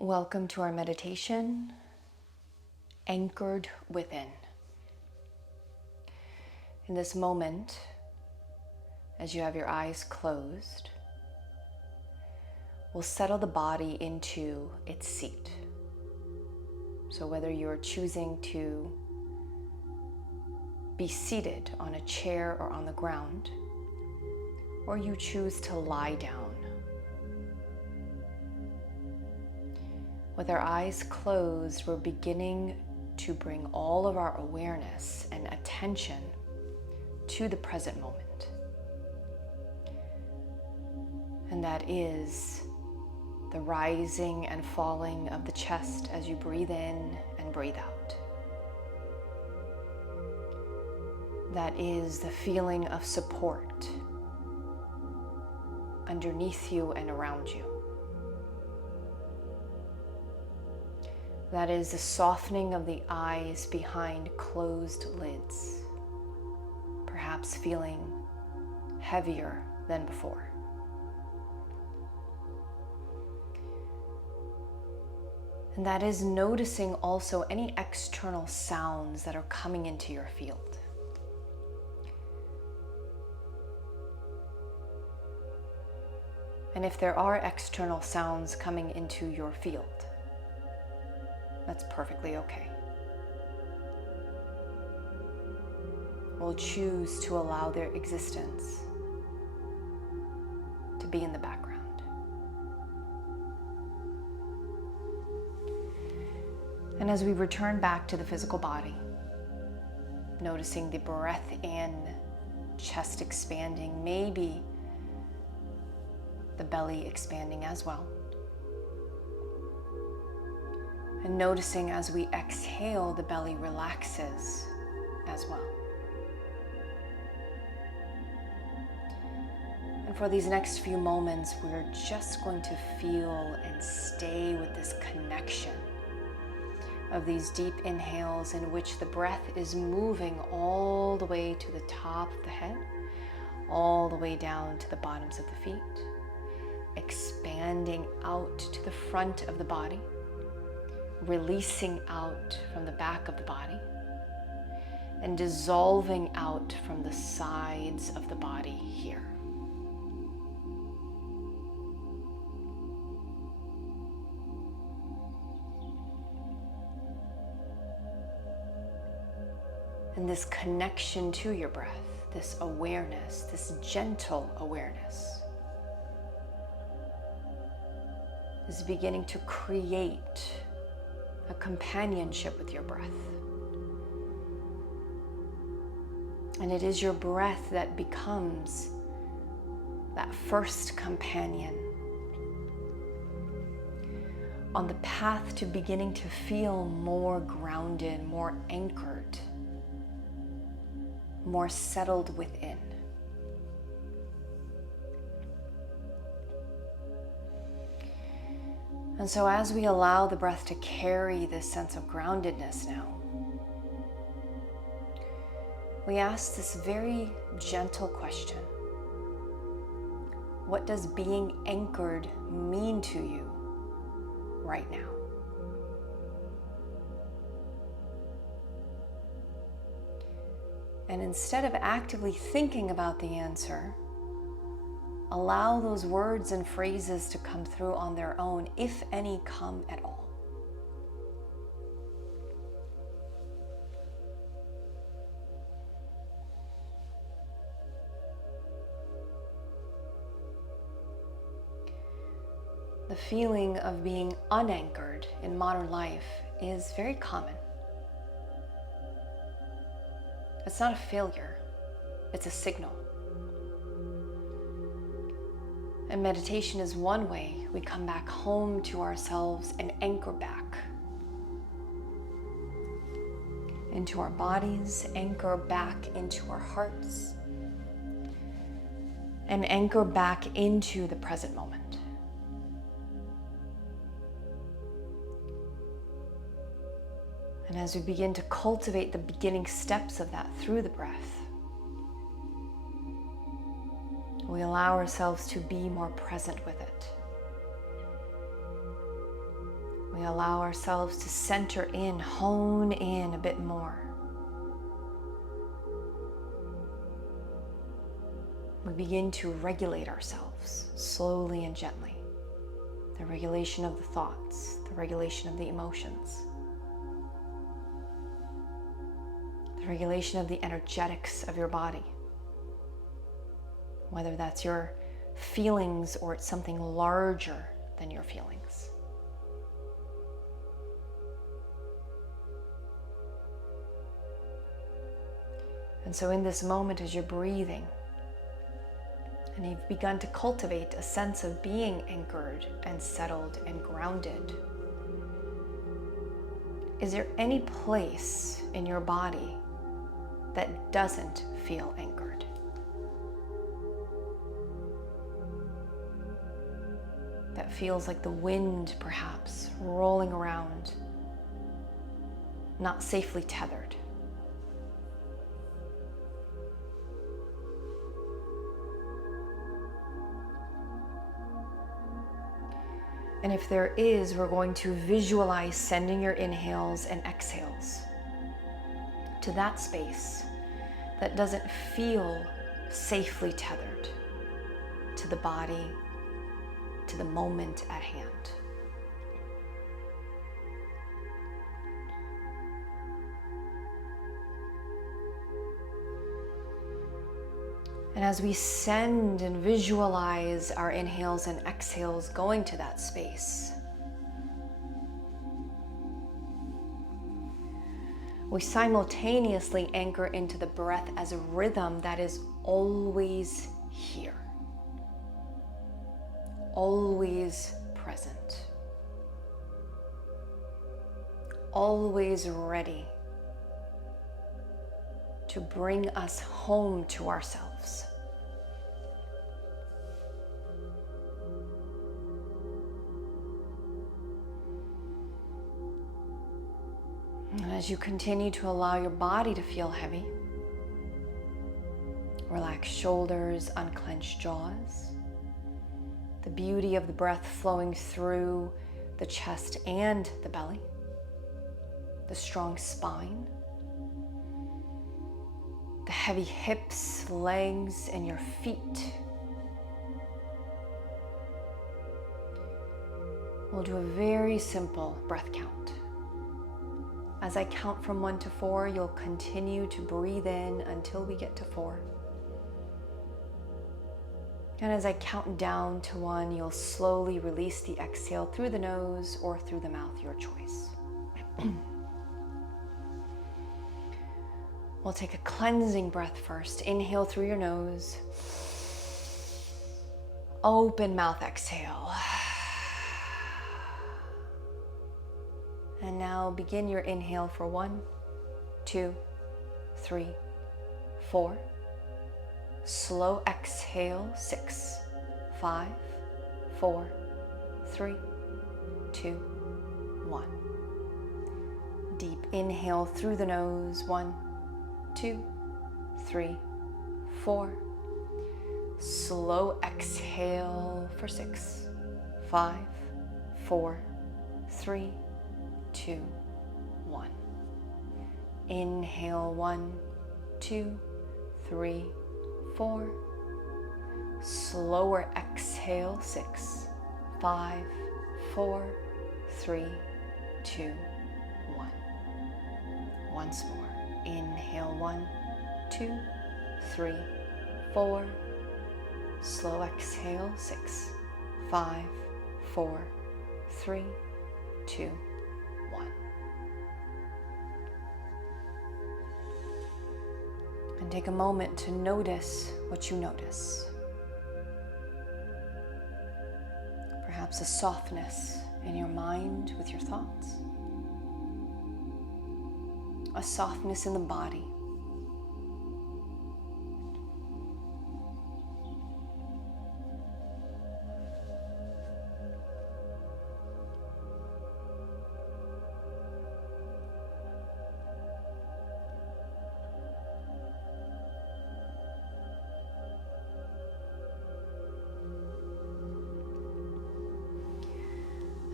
Welcome to our meditation, Anchored Within. In this moment, as you have your eyes closed, we'll settle the body into its seat. So whether you're choosing to be seated on a chair or on the ground, or you choose to lie down, with our eyes closed, we're beginning to bring all of our awareness and attention to the present moment. And that is the rising and falling of the chest as you breathe in and breathe out. That is the feeling of support underneath you and around you. That is the softening of the eyes behind closed lids, perhaps feeling heavier than before. And that is noticing also any external sounds that are coming into your field. And if there are external sounds coming into your field, that's perfectly okay. We'll choose to allow their existence to be in the background. And as we return back to the physical body, noticing the breath in, chest expanding, maybe the belly expanding as well. And noticing as we exhale, the belly relaxes as well. And for these next few moments, we're just going to feel and stay with this connection of these deep inhales in which the breath is moving all the way to the top of the head, all the way down to the bottoms of the feet, expanding out to the front of the body, releasing out from the back of the body, and dissolving out from the sides of the body here. And this connection to your breath, this awareness, this gentle awareness, is beginning to create a companionship with your breath. And it is your breath that becomes that first companion on the path to beginning to feel more grounded, more anchored, more settled within. And so as we allow the breath to carry this sense of groundedness now, we ask this very gentle question. What does being anchored mean to you right now? And instead of actively thinking about the answer, allow those words and phrases to come through on their own, if any come at all. The feeling of being unanchored in modern life is very common. It's not a failure, it's a signal. And meditation is one way we come back home to ourselves and anchor back into our bodies, anchor back into our hearts, and anchor back into the present moment. And as we begin to cultivate the beginning steps of that through the breath, we allow ourselves to be more present with it. we allow ourselves to center in, hone in a bit more. We begin to regulate ourselves slowly and gently. The regulation of the thoughts, the regulation of the emotions, the regulation of the energetics of your body. Whether that's your feelings or it's something larger than your feelings. And so in this moment, as you're breathing, and you've begun to cultivate a sense of being anchored and settled and grounded, is there any place in your body that doesn't feel anchored? That feels like the wind, perhaps, rolling around, not safely tethered. And if there is, we're going to visualize sending your inhales and exhales to that space that doesn't feel safely tethered to the body, to the moment at hand. And as we send and visualize our inhales and exhales going to that space, we simultaneously anchor into the breath as a rhythm that is always here, always present, always ready to bring us home to ourselves. And as you continue to allow your body to feel heavy, relax shoulders, unclench jaws, the beauty of the breath flowing through the chest and the belly, the strong spine, the heavy hips, legs, and your feet. We'll do a very simple breath count. As I count from 1 to 4, you'll continue to breathe in until we get to 4. And as I count down to 1, you'll slowly release the exhale through the nose or through the mouth, your choice. We'll take a cleansing breath first. Inhale through your nose. Open mouth, exhale. And now begin your inhale for 1, 2, 3, 4. Slow exhale, 6, 5, 4, 3, 2, 1. Deep inhale through the nose, 1, 2, 3, 4. Slow exhale for 6, 5, 4, 3, 2, 1. Inhale, 1, 2, 3, 4. Slower exhale, 6, 5, 4, 3, 2, 1. Once more. Inhale, 1, 2, 3, 4. Slow exhale, 6, 5, 4, 3, 2, 1. And take a moment to notice what you notice. Perhaps a softness in your mind with your thoughts. A softness in the body.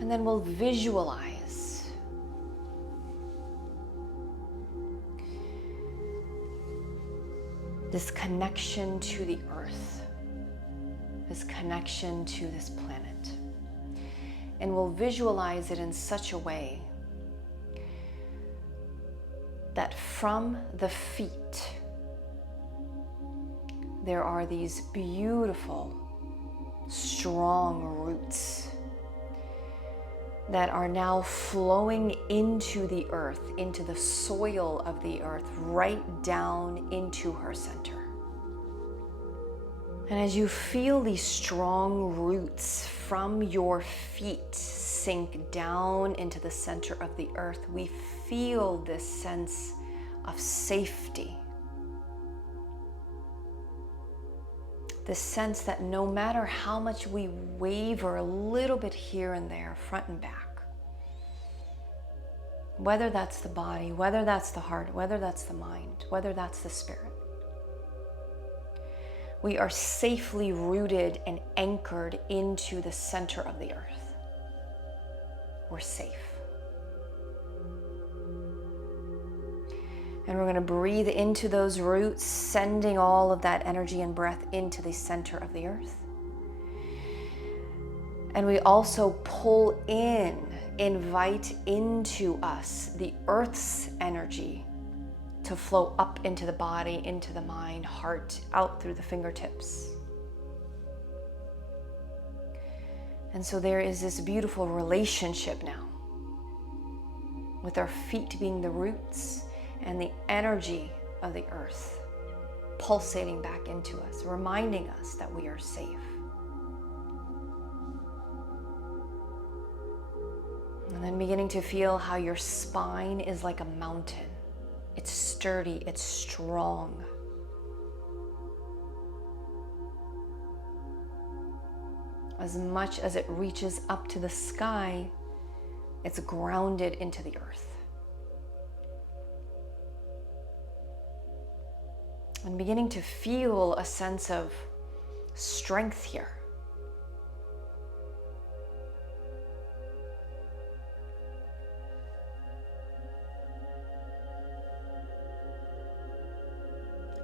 And then we'll visualize this connection to the earth, this connection to this planet. And we'll visualize it in such a way that from the feet, there are these beautiful, strong roots that are now flowing into the earth, into the soil of the earth, right down into her center. And as you feel these strong roots from your feet sink down into the center of the earth, we feel this sense of safety. The sense that no matter how much we waver a little bit here and there, front and back, whether that's the body, whether that's the heart, whether that's the mind, whether that's the spirit, we are safely rooted and anchored into the center of the earth. We're safe. And we're going to breathe into those roots, sending all of that energy and breath into the center of the earth. And we also pull in, invite into us the earth's energy to flow up into the body, into the mind, heart, out through the fingertips. And so there is this beautiful relationship now with our feet being the roots and the energy of the earth pulsating back into us, reminding us that we are safe. And then beginning to feel how your spine is like a mountain. It's sturdy, it's strong. As much as it reaches up to the sky, it's grounded into the earth. And beginning to feel a sense of strength here.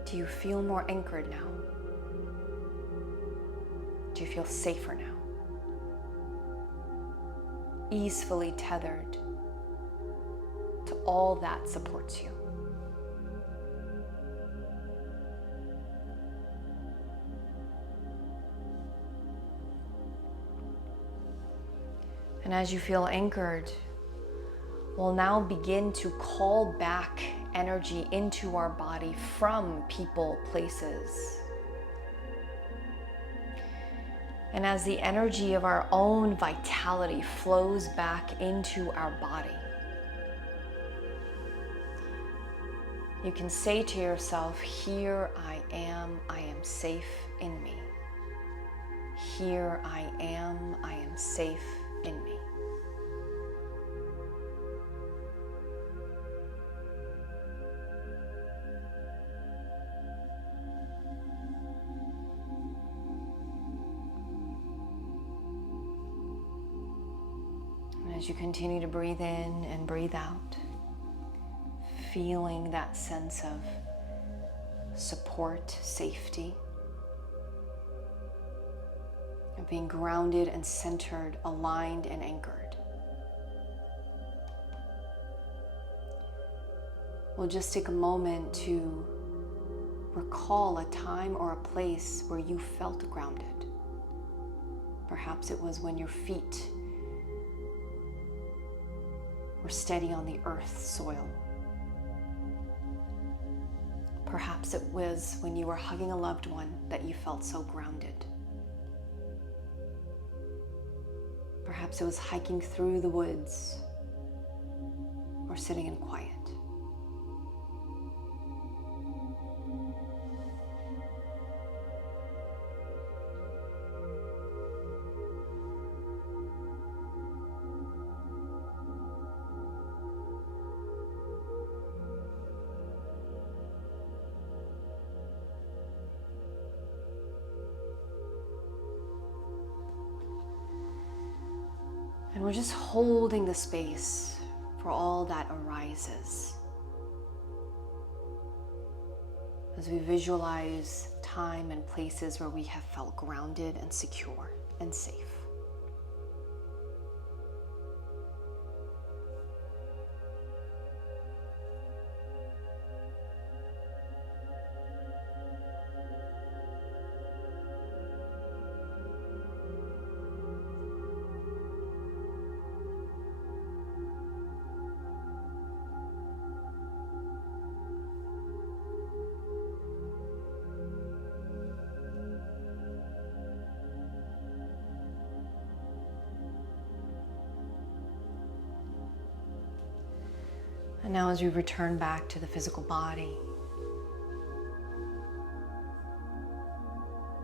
Do you feel more anchored now? Do you feel safer now? Easily tethered to all that supports you. And as you feel anchored, we'll now begin to call back energy into our body from people, places. And as the energy of our own vitality flows back into our body, you can say to yourself, here I am safe in me. Here I am safe in me. As you continue to breathe in and breathe out, feeling that sense of support, safety, of being grounded and centered, aligned and anchored. We'll just take a moment to recall a time or a place where you felt grounded. Perhaps it was when your feet were steady on the earth's soil. Perhaps it was when you were hugging a loved one that you felt so grounded. Perhaps it was hiking through the woods or sitting in quiet. And we're just holding the space for all that arises as we visualize time and places where we have felt grounded and secure and safe. And now as we return back to the physical body,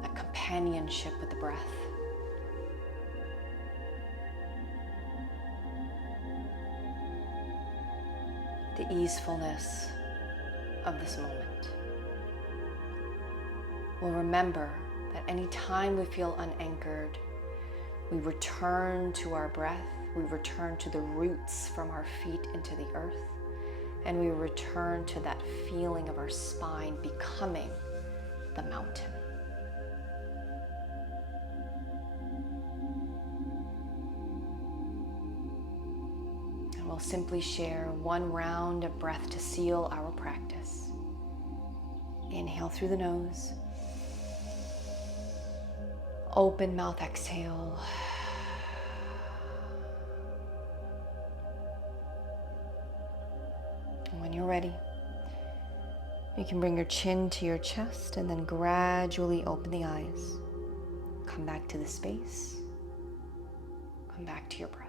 that companionship with the breath, the easefulness of this moment. We'll remember that any time we feel unanchored, we return to our breath, we return to the roots from our feet into the earth, and we return to that feeling of our spine becoming the mountain. And we'll simply share one round of breath to seal our practice. Inhale through the nose. Open mouth, exhale. When you're ready, you can bring your chin to your chest and then gradually open the eyes. Come back to the space. Come back to your breath.